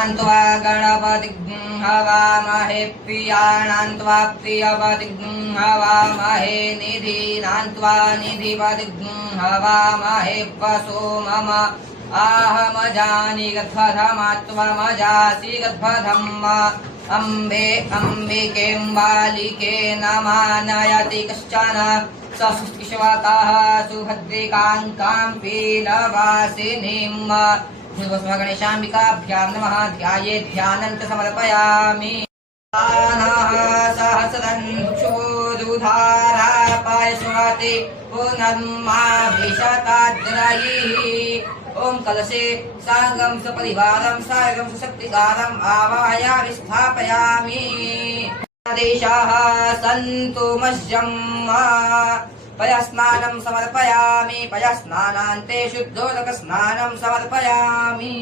प्रियाणान्त्वा गणपतिं हवामहे प्रियाणान्त्वा प्रियपतिं हवामहे निधीनान्त्वा निधिपतिं हवामहे वसो मम आहमजानि गद्भधमात्वमजासि गद्भधम् अम्बे अम्बिकें बालिके नमानयति कश्चन सृष्टिश्वतः सुभद्रिकाङ्कां पीलवासिनीम् गणेशाम्बिकाभ्यां नमः ध्याये ध्यानं च समर्पयामि सहस्रदंशोरुधारापायस्वाति पुनर्माभिशताद्रयिः ओम कलशे सागं सपरिवारं सागं सशक्तिकारं आवाहयामि स्थापयामि देशाः सन्तु मह्यं पयस्नानं समर्पयामि पयस्नानान्ते शुद्धोदकस्नानं समर्पयामि।